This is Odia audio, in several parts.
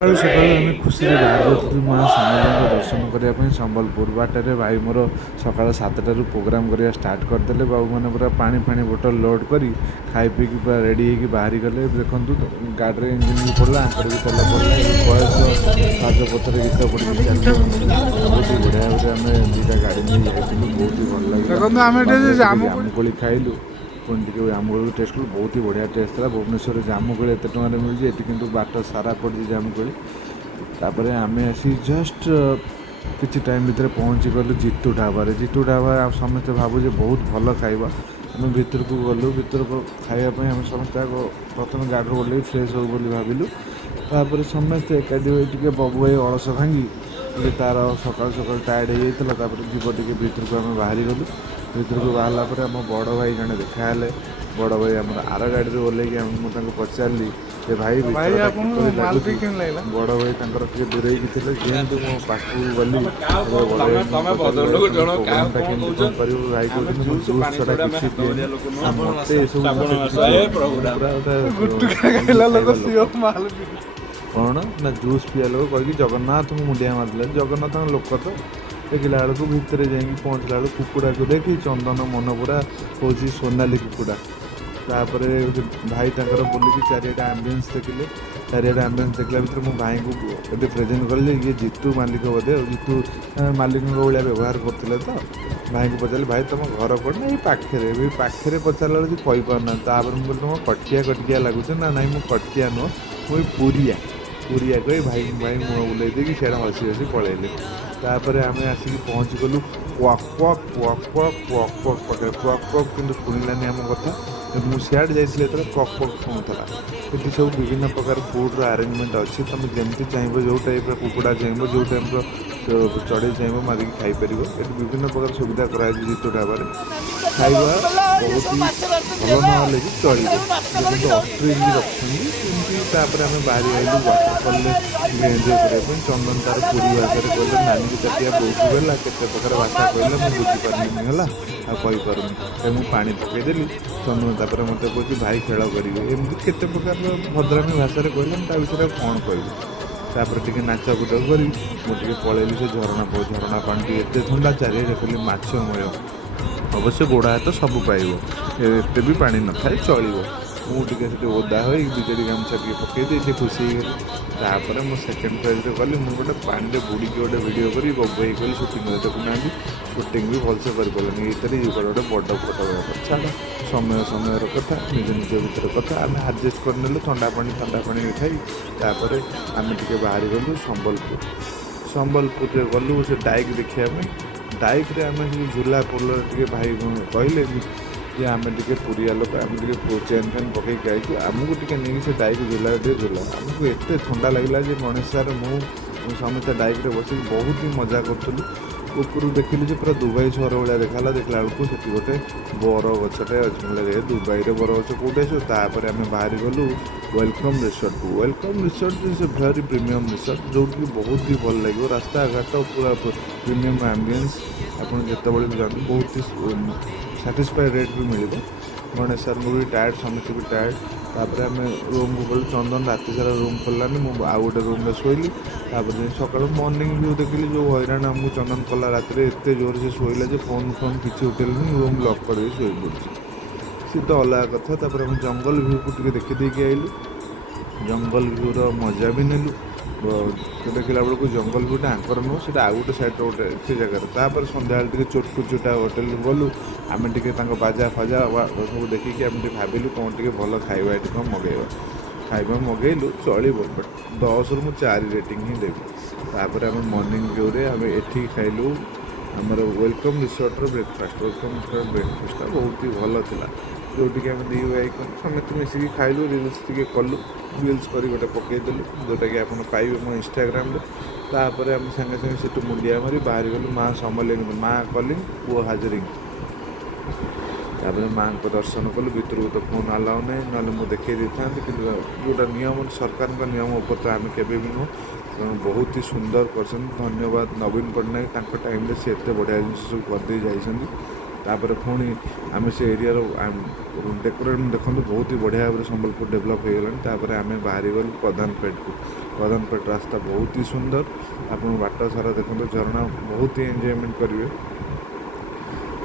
ସକାଳୁ ସକାଳୁ ଆମେ ଖୁସିରେ ବାହାରିଥିଲୁ ମାଆ ସମଲେଇଙ୍କ ଦର୍ଶନ କରିବା ପାଇଁ ସମ୍ବଲପୁର। ବାଟରେ ଭାଇ ମୋର ସକାଳ 7ଟାରୁ ପ୍ରୋଗ୍ରାମ୍ କରିବା ଷ୍ଟାର୍ଟ କରିଦେଲେ। ବାବୁମାନେ ପୁରା ପାଣି ଫାଣି ବୋଟଲ ଲୋଡ଼୍ କରି ଖାଇ ପିଇକି ପୁରା ରେଡ଼ି ହେଇକି ବାହାରିଗଲେ। ଦେଖନ୍ତୁ ଗାଡ଼ିରେ ଇଞ୍ଜିନ୍ ବି ପଡ଼ିଲା, ଆଙ୍କର ବି ତେଲ ପଡ଼ିଲା। ବୟସ ରାଜପଥରେ ଗୀତ ପଡ଼ିକି ଚାଲିଲେ। ବହୁତ ହି ବଢ଼ିଆ ଭାବରେ ଆମେ ଦୁଇଟା ଗାଡ଼ି ନେଇ ଯାଇଥିଲୁ। ବହୁତ ହି ଭଲ ଲାଗିଲା। ବାଟରେ ଟିକେ ଜାମୁକୋଳି ଖାଇଲୁ। ପୁଣି ଟିକେ ଜାମୁକୋଳି ଟେଷ୍ଟ କଲୁ, ବହୁତ ହି ବଢ଼ିଆ ଟେଷ୍ଟ ଥିଲା। ଭୁବନେଶ୍ୱରରେ ଜାମୁକୋଳି ଏତେ ଟଙ୍କାରେ ମିଳୁଛି, ଏଠି କିନ୍ତୁ ବାଟ ସାରା ପଡ଼ିଛି ଜାମୁକୋଳି। ତାପରେ ଆମେ ଆସି ଜଷ୍ଟ କିଛି ଟାଇମ୍ ଭିତରେ ପହଞ୍ଚି ଗଲୁ ଜିତୁ ଢାବାରେ। ଜିତୁ ଢାବା ସମସ୍ତେ ଭାବୁ ଯେ ବହୁତ ଭଲ ଖାଇବା। ଆମେ ଭିତରକୁ ଗଲୁ, ଭିତରକୁ ଖାଇବା ପାଇଁ ଆମେ ସମସ୍ତେ ଆଗ ପ୍ରଥମେ ଗାଡ଼ିରୁ ଓହ୍ଲେଇ ଫ୍ରେଶ୍ ହବୁ ବୋଲି ଭାବିଲୁ। ତାପରେ ସମସ୍ତେ ଏକାଠି ହୋଇ ଟିକେ ବବୁ ଭାଇ ଅଳସ ଭାଙ୍ଗି ଟିକେ ତା'ର ସକାଳୁ ସକାଳୁ ଟାୟାର୍ଡ଼ ହେଇଯାଇଥିଲା। ତାପରେ ଯିବ ଟିକେ ଭିତରକୁ ଆମେ ବାହାରି ଗଲୁ। ଭିତରକୁ ବାହାରିଲା ପରେ ଆମ ବଡ଼ ଭାଇ ଜଣେ ଦେଖାହେଲେ। ବଡ଼ ଭାଇ ଆମର ଆର ଗାଡ଼ିରୁ ଓହ୍ଲେଇକି ମୁଁ ତାଙ୍କୁ ପଚାରିଲି ଯେ ଭାଇ ଭିତରଟା କିପରି ଲାଗୁଛି। ବଡ଼ ଭାଇ ତାଙ୍କର ଟିକେ ଦୂରେଇକି ଥିଲେ। ଯେହେତୁ ମୋ ପାଖକୁ ଗଲି, ତାପରେ ବଡ଼ ଭାଇ ପ୍ରୋଗ୍ରାମଟା କେମିତି କ'ଣ କରିବୁ, ଭାଇ କହୁଛନ୍ତି ମୁଁ ଜୁସ୍ ଛଡ଼ା କିଛି ପିଏନି। ଆଉ ମୋତେ ଏସବୁ ଜିନିଷ କିଛି ପୁରା କ'ଣ ନା ଜୁସ୍ ପିଇବା ଲୋକ କହିକି ଜଗନ୍ନାଥଙ୍କୁ ମୁଣ୍ଡିଆ ମାରିଦେଲେ। ଜଗନ୍ନାଥଙ୍କ ଲୋକ ତ ଦେଖିଲା ବେଳକୁ ଭିତରେ ଯାଇକି ପହଞ୍ଚିଲା ବେଳକୁ କୁକୁଡ଼ାକୁ ଦେଖି ଚନ୍ଦନ ମନ ପୁରା କହୁଛି ସୋନାଲି କୁକୁଡ଼ା। ତାପରେ ଭାଇ ତାଙ୍କର ବୁଲିକି ଚାରିଆଡ଼େ ଆମ୍ବିଏନ୍ସ ଦେଖିଲେ। ଚାରିଆଡ଼େ ଆମ୍ବିଏନ୍ସ ଦେଖିଲା ଭିତରେ ମୁଁ ଭାଇଙ୍କୁ ଏବେ ପ୍ରେଜେଣ୍ଟ କଲି ଯେ ଇଏ ଜିତୁ ମାଲିକ ବୋଧେ। ଆଉ ଜିତୁ ମାଲିକଙ୍କ ଭଳିଆ ବ୍ୟବହାର କରୁଥିଲେ ତ। ଭାଇଙ୍କୁ ପଚାରିଲି ଭାଇ ତୁମ ଘର କୁଆଡ଼େ? ନା ଏଇ ପାଖରେ। ଏଇ ପାଖରେ ପଚାରିଲା ବେଳକୁ କହିପାରୁନାହାନ୍ତି। ତାପରେ ମୁଁ କହିଲି ତୁମ କଟକିଆ କଟକିଆ ଲାଗୁଛ। ନା ନାଇଁ ମୁଁ କଟକିଆ ନୁହଁ, ମୁଁ ଏଇ ପୁରିଆ କହି ଭାଇ ମୁହଁ ବୁଲେଇ ଦେଇକି ସିଆଡ଼େ ହସି ହସି ପଳେଇଲେ। ତାପରେ ଆମେ ଆସିକି ପହଞ୍ଚି ଗଲୁ କ୍ୱାକ୍ ପାଖରେ। କ୍ୱାକ୍ କିନ୍ତୁ ଶୁଣିଲାନି ଆମ କଥା। କିନ୍ତୁ ମୁଁ ସିଆଡ଼େ ଯାଇଥିଲି ଯେତେବେଳେ କ୍ୱାକ୍ ଶୁଣୁଥିଲା। ଏଠି ସବୁ ବିଭିନ୍ନ ପ୍ରକାର ଫୁଡ଼୍ର ଆରେଞ୍ଜମେଣ୍ଟ ଅଛି। ତୁମେ ଯେମିତି ଚାହିଁବ, ଯେଉଁ ଟାଇପ୍ର କୁକୁଡ଼ା ଚାହିଁବ, ଯେଉଁ ଟାଇପ୍ର ଚଢ଼େଇ ଚାହିଁବ ମାରିକି ଖାଇପାରିବ। ଏଠି ବିଭିନ୍ନ ପ୍ରକାର ସୁବିଧା କରାଯାଇଛି ଜିତୁ ଢାବାରେ। ଖାଇବା ବହୁତ ହି ଭଲ ନହେଲେ ବି ଚଳିବ। ଦେଖନ୍ତୁ ଅଷ୍ଟ୍ରିଚ୍ ବି ରଖିଛନ୍ତି ଏମିତି। ତାପରେ ଆମେ ବାହାରି ଆଇଲୁ ୱାଟରଫଲରେ ଟିକେ ଏନ୍ଜୟ କରିବା ପାଇଁ। ଚନ୍ଦନ ତାର ପୁରୀ ଭାଷାରେ କହିଲେ ନାନୀକି ତାଟିଆ ବୋଉକୁ ବେଲା, କେତେ ପ୍ରକାର ଭାଷା କହିଲେ ମୁଁ ବୁଝିପାରିଲିନି ହେଲା, ଆଉ କହିପାରୁନି। ମୁଁ ପାଣି ପକାଇଦେଲି। ଚନ୍ଦନ ତାପରେ ମୋତେ କହୁଛି ଭାଇ ଖେଳ କରିବେ। ଏମିତି କେତେ ପ୍ରକାରର ଭଦ୍ରାମୀ ଭାଷାରେ କହିଲେ ମୁଁ ତା ବିଷୟରେ ଆଉ କ'ଣ କହିବି। ତାପରେ ଟିକେ ନାଚ କୁଦ କରି ମୁଁ ଟିକେ ପଳେଇଲି ସେ ଝରଣା ପାଣିଟି ଏତେ ଥଣ୍ଡା, ଚାରିଆଡ଼େ ଖାଲି ମାଛମୟ। ଅବଶ୍ୟ ଗୋଡ଼ ହାତ ସବୁ ପାଇବ, ଏତେ ବି ପାଣି ନଥାଏ, ଚଳିବ। ମୁଁ ଟିକେ ସେଠି ଓଦା ହୋଇ ବିଜେଡ଼ି ଗାମୁଛା ଟିକେ ପକାଇ ଦେଇ ଟିକେ ଖୁସି ହେଇଗଲି। ତାପରେ ମୁଁ ସେକେଣ୍ଡ ଫେଜ୍ରେ ଗଲି। ମୁଁ ଗୋଟେ ପାଣିରେ ବୁଡ଼ିକି ଗୋଟେ ଭିଡ଼ିଓ କରି ବବୁ ଭାଇ କହିଲି ସୁଟିଂ କରି ଦେଖୁନାହାନ୍ତି। ସୁଟିଂ ବି ଭଲସେ କରିପାରିଲେନି। ଏଇଥିରେ ଗୋଟେ ବଡ଼ ଫଟୋ ଦରକାର। ଛାଡ଼, ସମୟର କଥା, ନିଜ ଭିତରେ କଥା। ଆମେ ଆଡ଼ଜଷ୍ଟ କରିନେଲୁ ଥଣ୍ଡା ପାଣି ଖାଇ। ତାପରେ ଆମେ ଟିକେ ବାହାରି ଗଲୁ ସମ୍ବଲପୁରରେ ଗଲୁ ସେ ଡାଇକ୍ ଦେଖିବା ପାଇଁ। ଡାଇକ୍ରେ ଆମେ ସେ ଝୁଲା ପୋଲରେ ଟିକେ ଭାଇ କହିଲେ ଯେ ଆମେ ଟିକେ ପୁରିଆ ଲୋକ, ଆମେ ଟିକେ ଚେନ୍ ଫେନ୍ ପକାଇକି ଆଇଛୁ, ଆମକୁ ଟିକେ ନେଇକି ସେ ଡାଇକ୍ ଝୁଲାରେ ଟିକେ ଝୁଲା। ଆମକୁ ଏତେ ଥଣ୍ଡା ଲାଗିଲା ଯେ ଗଣେଶ ସାର୍ ମୁଁ ସମସ୍ତେ ଡାଇକ୍ରେ ବସିକି ବହୁତ ହି ମଜା କରୁଥିଲୁ। ଉପରୁ ଦେଖିଲୁ ଯେ ପୁରା ଦୁବାଇ ସହର ଭଳିଆ ଦେଖାହେଲା। ଦେଖିଲା ବେଳକୁ ସେଠି ଗୋଟେ ବର ଗଛଟେ ଅଛି। ଦୁବାଇରେ ବରଗଛ କେଉଁଠି ଆସିବ। ତାପରେ ଆମେ ବାହାରି ଗଲୁ ୱେଲକମ୍ ରିସର୍ଟକୁ। Welcome resort is a very premium resort, ଯେଉଁଠିକି ବହୁତ ହି ଭଲ ଲାଗିବ। ରାସ୍ତାଘାଟ ପୁରା ପ୍ରିମିୟମ୍ ଆମ୍ବିଏନ୍ସ। ଆପଣ ଯେତେବେଳେ ବି ଯାଆନ୍ତୁ ବହୁତ ହି ସାଟିସ୍ଫାଏ ରେଟ୍ ବି ମିଳିବ। ଗଣେଶ ସାର୍ଙ୍କୁ ବି ଟାୟାର୍ଡ଼, ସମସ୍ତେ ବି ଟାୟାର୍ଡ଼। ତାପରେ ଆମେ ରୁମ୍କୁ ଗଲୁ। ଚନ୍ଦନ ରାତି ସାରା ରୁମ୍ ଖୋଲିଲାନି। ମୁଁ ଆଉ ଗୋଟେ ରୁମ୍ରେ ଶୋଇଲି। ତାପରେ ଯାଇ ସକାଳୁ ମର୍ଣ୍ଣିଂ ଭିଉ ଦେଖିଲି। ଯେଉଁ ହଇରାଣ ଆମକୁ ଚନ୍ଦନ କଲା ରାତିରେ, ଏତେ ଜୋରରେ ସେ ଶୋଇଲା ଯେ ଫୋନ୍ କିଛି ଉଠେଇଲିନି, ରୁମ୍ ଲକ୍ କରିଦେଇ ଶୋଇପଡ଼ିଛି। ସିଏ ତ ଅଲଗା କଥା। ତାପରେ ଆମେ ଜଙ୍ଗଲ ଭିଉକୁ ଟିକେ ଦେଖିଦେଇକି ଆଇଲୁ। ଜଙ୍ଗଲ ଭିଉର ମଜା ବି ନେଲୁ। ଦେଖିଲା ବେଳକୁ ଜଙ୍ଗଲ ଭିଉଟା ଆଙ୍କର ନୁହଁ, ସେଇଟା ଆଉ ଗୋଟେ ସାଇଡ଼୍ର ଗୋଟେ ସେ ଜାଗାରେ। ତାପରେ ସନ୍ଧ୍ୟାବେଳେ ଟିକେ ଚୋଟକୁଚୁଟା ହୋଟେଲକୁ ଗଲୁ। ଆମେ ଟିକେ ତାଙ୍କ ବାଜା ଫାଜା ସବୁ ଦେଖିକି ଆମେ ଟିକେ ଭାବିଲୁ କ'ଣ ଟିକେ ଭଲ ଖାଇବା ଏଠି କ'ଣ ମଗାଇବା। ଖାଇବା ମଗାଇଲୁ, ଚଳିବ, ବଟ୍ 10ରୁ ମୁଁ 4 ରେଟିଂ ହିଁ ଦେବି। ତାପରେ ଆମେ ମର୍ଣ୍ଣିଂ ଭିଉରେ ଆମେ ଏଠି ଖାଇଲୁ ଆମର ୱେଲକମ୍ ରିସର୍ଟର ବ୍ରେକଫାଷ୍ଟ। ୱେଲକମ୍ ରିସର୍ଟର ବ୍ରେକଫାଷ୍ଟଟା ବହୁତ ହି ଭଲ ଥିଲା। ଯେଉଁଠିକି ଆମେ ଦୁଇ ଭାଇ ସମସ୍ତେ ମିଶିକି ଖାଇଲୁ, ରିଲ୍ସ ଟିକେ କଲୁ। ରିଲ୍ସ କରି ଗୋଟେ ପକାଇଦେଲୁ, ଯେଉଁଟାକି ଆପଣ ପାଇବେ ମୋ ଇନଷ୍ଟାଗ୍ରାମରେ। ତାପରେ ଆମେ ସାଙ୍ଗେ ସାଙ୍ଗେ ସେଠୁ ମୁଣ୍ଡିଆ ମାରି ବାହାରିଗଲୁ ମା ସମଲେଇଙ୍କ, ମା କଲିଂ ପୁଅ ହାଜରିଂ। ତାପରେ ମାଆଙ୍କ ଦର୍ଶନ କଲୁ। ଭିତରକୁ ତ ଫୋନ୍ ଆଲାଉ ନାହିଁ, ନହେଲେ ମୁଁ ଦେଖାଇ ଦେଇଥାନ୍ତି। କିନ୍ତୁ ଯେଉଁଟା ନିୟମ, ସରକାରଙ୍କ ନିୟମ ଉପରେ ତ ଆମେ କେବେ ବି ନୁହଁ। ତେଣୁ ବହୁତ ହି ସୁନ୍ଦର କରିଛନ୍ତି। ଧନ୍ୟବାଦ ନବୀନ ପଟ୍ଟନାୟକ, ତାଙ୍କ ଟାଇମ୍ରେ ସେ ଏତେ ବଢ଼ିଆ ଜିନିଷ ସବୁ କରିଦେଇ ଯାଇଛନ୍ତି। तापर पुणी आम से एरिया डेकोरेट देखो बहुत ही बढ़िया भाव संबलपुर डेभलप हो गलानी तापर आम बाहरी गलु प्रधानपेट को प्रधानपेट रास्ता बहुत ही सुंदर आप बाट सारा देखो झरना बहुत ही एंजॉयमेंट करेंगे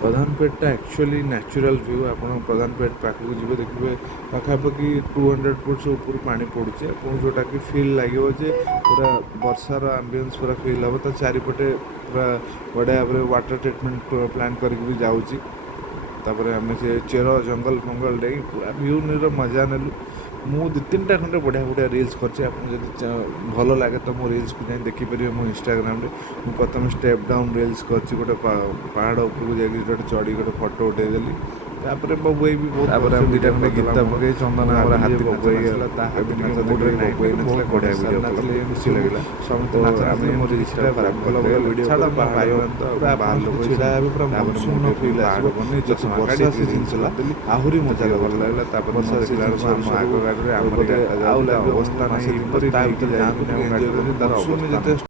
प्रधानपेटा एक्चुअली नेचुरल व्यू आप प्रधानपेट पाखक जी देखिए पाखापाखि 200 फुट ऊपर पानी पड़ुचे आपको जोटा कि फील लगे जे पूरा वर्षार आंबियंस पूरा फील हम तो चारिपटे पूरा बढ़िया भाव वाटर ट्रिटमेंट प्लांट करके जाऊँगी तापर आम से चेर जंगल फंगल डे पूरा व्यू मजा नेलु मु 2-3टा खंडे बढ़िया बढ़िया रिल्स करछे आपन भल लगे तो मो रिल्स को जाई देखिपारे मो इंस्टाग्राम रे मु प्रथम स्टेप डाउन रिल्स करछि गोटे पहाड़ ऊपर जाकि गोटे चढ़ी गोटे फोटो उठे देली तापर बबुई भी बहुत तापर हम 2टा खंडे गीत पके चंदन हमर हाथी बबुई गेला ता हाथी के मोड रे बबुई नचले बढ़िया वीडियो नाचले खुशी लागला समस्त नाचले मो रिल्स खराब कला वीडियो छाड़ा पायो तो बाहर लोग छिड़ा है पूरा मनसून फील आसो बने जस वर्षा सीजन चला आहुरी मजा भल लागला तापर वर्षा सीजन हम आगो गाडरे हमर अवस्था नहीं पर ता भीतर जान एंजॉय करी तार अवस्था